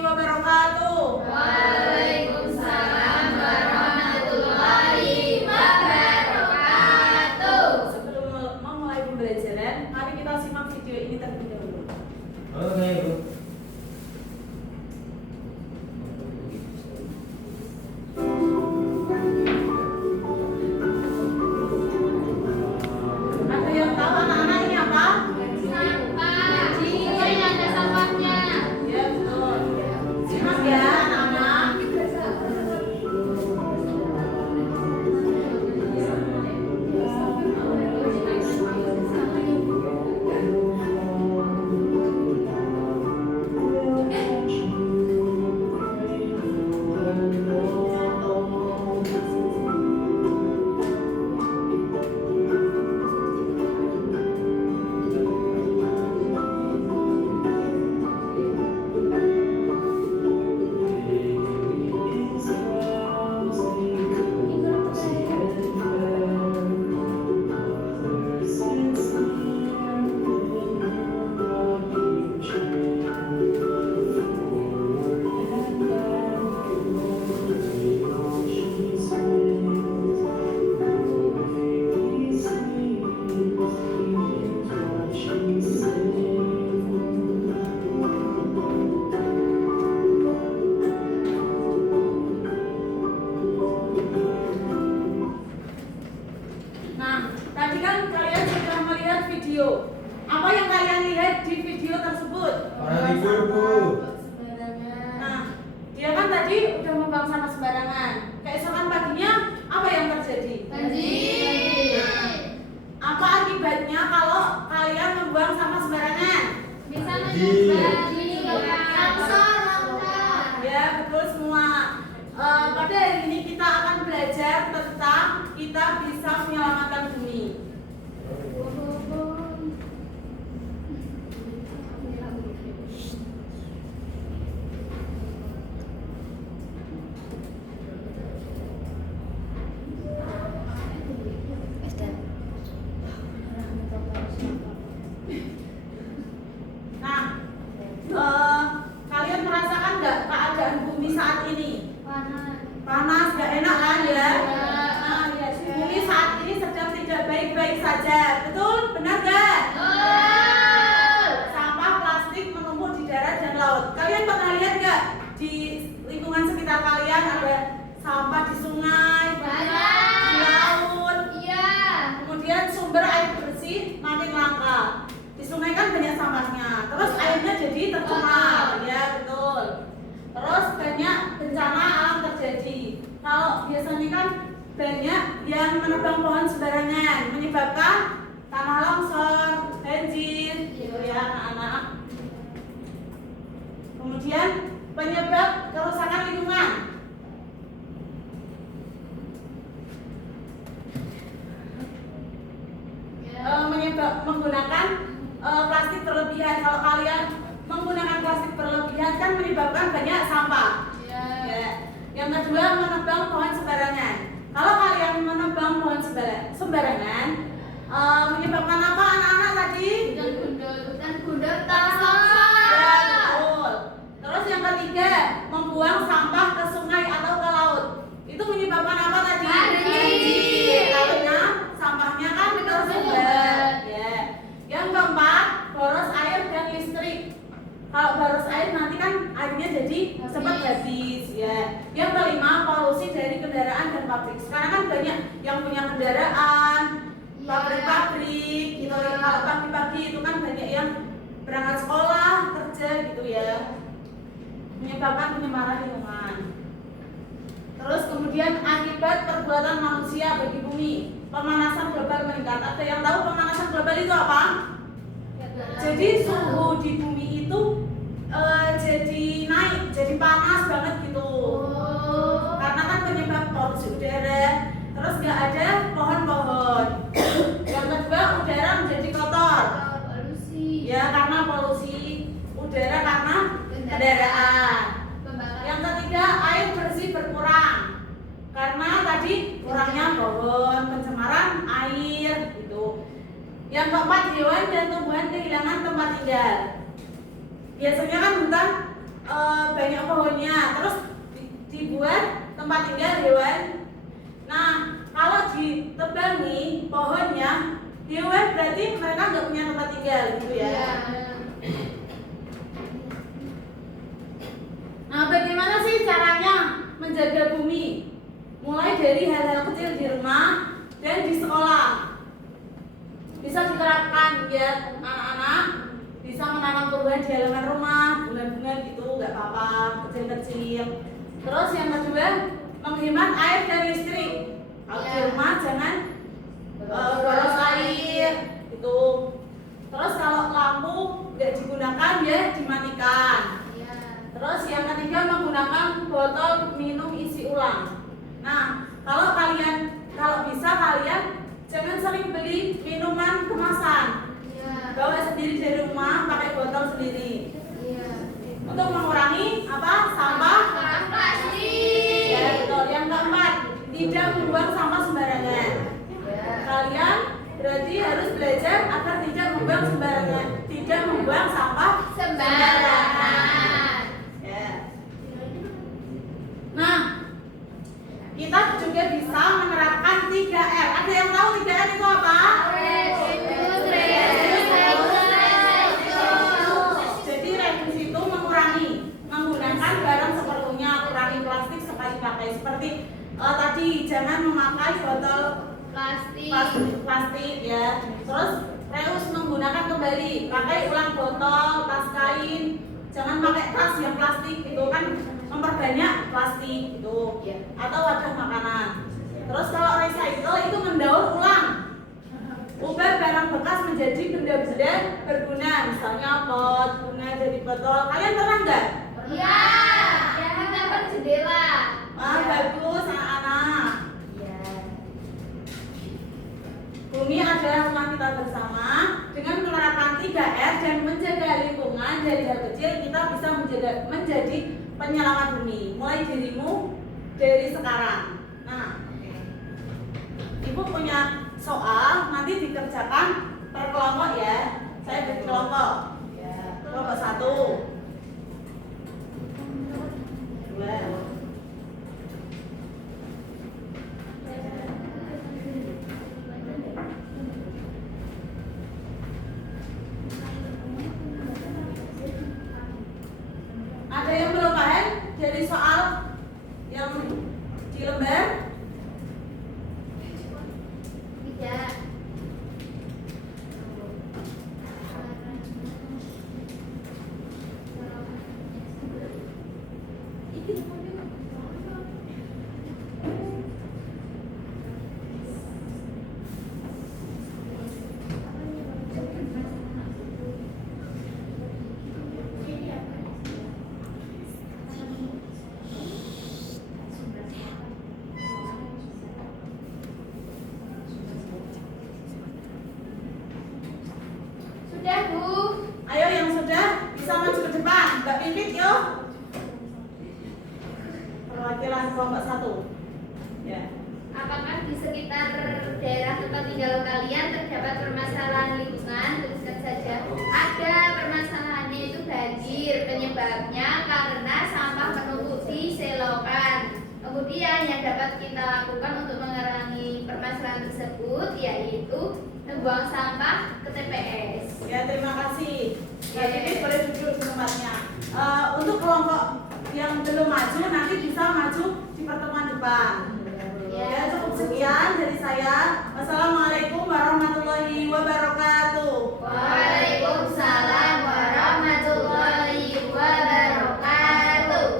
warahmatullahi wabarakatuh. Waalaikumsalam warahmatullahi wabarakatuh. Sebelum memulai pembelajaran, mari kita simak video ini terlebih dahulu. Oke, Bu. Ada yang tahu anak-anak ini apa? Sampah. Ini ada sampahnya. Ya, betul. Simak ya, anak-anak. Nah, tadi kan kalian sudah melihat video. Apa yang kalian lihat di video tersebut? Orang libur, Bu. Nah, dia kan tadi udah membuang sampah sembarangan. Keesokan paginya apa yang terjadi? Banjir. Apa akibatnya kalau kalian membuang sampah sembarangan? Bisa Banjir. Ya, betul semua. Pada hari ini kita akan belajar tentang kita bisa menyelamatkan bumi. Nah, kalian merasakan nggak keadaan bumi saat ini? Panas, nggak enak kan ya? Nah, ya, bumi saat ini sedang tidak baik-baik saja. Betul? Benar nggak? Sampah plastik menumpuk di darat dan laut. Kalian pernah lihat nggak di lingkungan sekitar kalian ada sampah di sungai, di laut? Kemudian sumber air bersih makin langka. Di sungai kan banyak sampahnya, terus airnya jadi tercemar, ya betul. Terus banyak bencana alam terjadi. Kalau biasanya kan banyak yang menebang pohon sembarangan, menyebabkan tanah longsor, banjir, gitu ya anak-anak. Kemudian penyebab kerusakan lingkungan. Menyebab menggunakan plastik berlebihan. Kalau kalian menggunakan plastik berlebihan kan menyebabkan banyak sampah. Ya. Yang kedua, menebang pohon sembarangan. Kalau kalian menebang pohon sembarangan, menyebabkan apa anak-anak tadi? Ya, betul. Terus yang ketiga, membuang sampah ke sungai atau ke laut. Itu menyebabkan apa tadi? Banjir. Karena sampahnya kan tersumbat. Ya. Yang keempat, boros air dan listrik. Kalau boros air nanti kan airnya jadi cepat habis ya. Yang kelima, polusi dari kendaraan dan pabrik. Sekarang kan banyak yang punya kendaraan, pabrik-pabrik gitu. Kalau pagi-pagi itu kan banyak yang berangkat sekolah, kerja gitu ya. Menyebabkan pencemaran lingkungan. Terus kemudian akibat perbuatan manusia bagi bumi, pemanasan global meningkat. Ada yang tahu pemanasan global itu apa? Jadi suhu di bumi itu jadi naik, jadi panas banget gitu. Karena kan penyebab polusi udara. Terus nggak ada pohon-pohon. Yang kedua, udara menjadi kotor. Ya, karena polusi udara karena kendaraan. Yang ketiga, air bersih berkurang karena tadi kurangnya pohon, pencemaran air gitu. Yang keempat, hewan dan tumbuhan kehilangan tempat tinggal. Biasanya kan hutan banyak pohonnya, terus dibuat tempat tinggal hewan. Nah, kalau ditebangi pohonnya, hewan berarti mereka nggak punya tempat tinggal gitu ya. Nah, bagaimana sih caranya menjaga bumi? Mulai dari hal-hal kecil di rumah dan di sekolah. Bisa diterapkan ya anak-anak, bisa menanam tumbuhan di halaman rumah, bunga-bunga gitu, nggak apa-apa, kecil-kecil. Terus yang kedua, menghemat air dan listrik. Kalau di rumah jangan boros air gitu. Terus kalau lampu nggak digunakan ya dimatikan. Terus yang ketiga, menggunakan botol minum isi ulang. Nah, kalau bisa kalian jangan sering beli minuman kemasan. Bawa sendiri dari rumah, pakai botol sendiri. Untuk mengurangi sampah Plastik. ya, betul. Yang keempat, tidak membuang sampah sembarangan. Kalian berarti harus belajar agar tidak membuang sembarangan, tidak membuang sampah Sembarangan. ya. Nah, kita juga bisa menerapkan 3R. Ada yang tahu 3R itu apa? Jadi reduce itu mengurangi, menggunakan barang seperlunya, kurangi plastik sekali pakai. Seperti tadi jangan memakai botol plastik ya. Terus reus menggunakan kembali, pakai ulang botol, tas kain. Jangan pakai tas yang plastik, itu kan memperbanyak plastik itu. Atau wadah makanan. Terus kalau recycle itu mendaur ulang. Ubah barang bekas menjadi benda-benda berguna, misalnya pot, bunga jadi botol. Kalian pernah nggak? Iya. Jangan dapat jendela. Wah, bagus anak-anak. Bumi adalah rumah kita bersama. Dengan menerapkan 3R dan menjaga lingkungan dari hal kecil, kita bisa menjadi penyelamat bumi. Mulai dirimu dari sekarang. Nah, Ibu punya soal, nanti dikerjakan per kelompok ya. Saya beri kelompok. Kelompok 1, 2. Ada yang belum paham dari soal yang di lembar? Tidak. Sudah, Bu. Ayo yang sudah bisa maju ke depan. Mbak Pipit yuk. Perwakilan kelompok 1. Ya. Apakah di sekitar daerah tempat tinggal kalian terdapat permasalahan lingkungan? Tuliskan saja. Ada, permasalahannya itu banjir. Penyebabnya karena sampah menumpuk di selokan. Kemudian yang dapat kita lakukan untuk mengurangi permasalahan tersebut yaitu membuang sampah ke TPS. Ya, terima kasih. Mbak Pipit boleh duduk di tempatnya. Untuk kelompok yang belum maju nanti bisa maju di pertemuan depan. Ya, cukup sekian dari saya.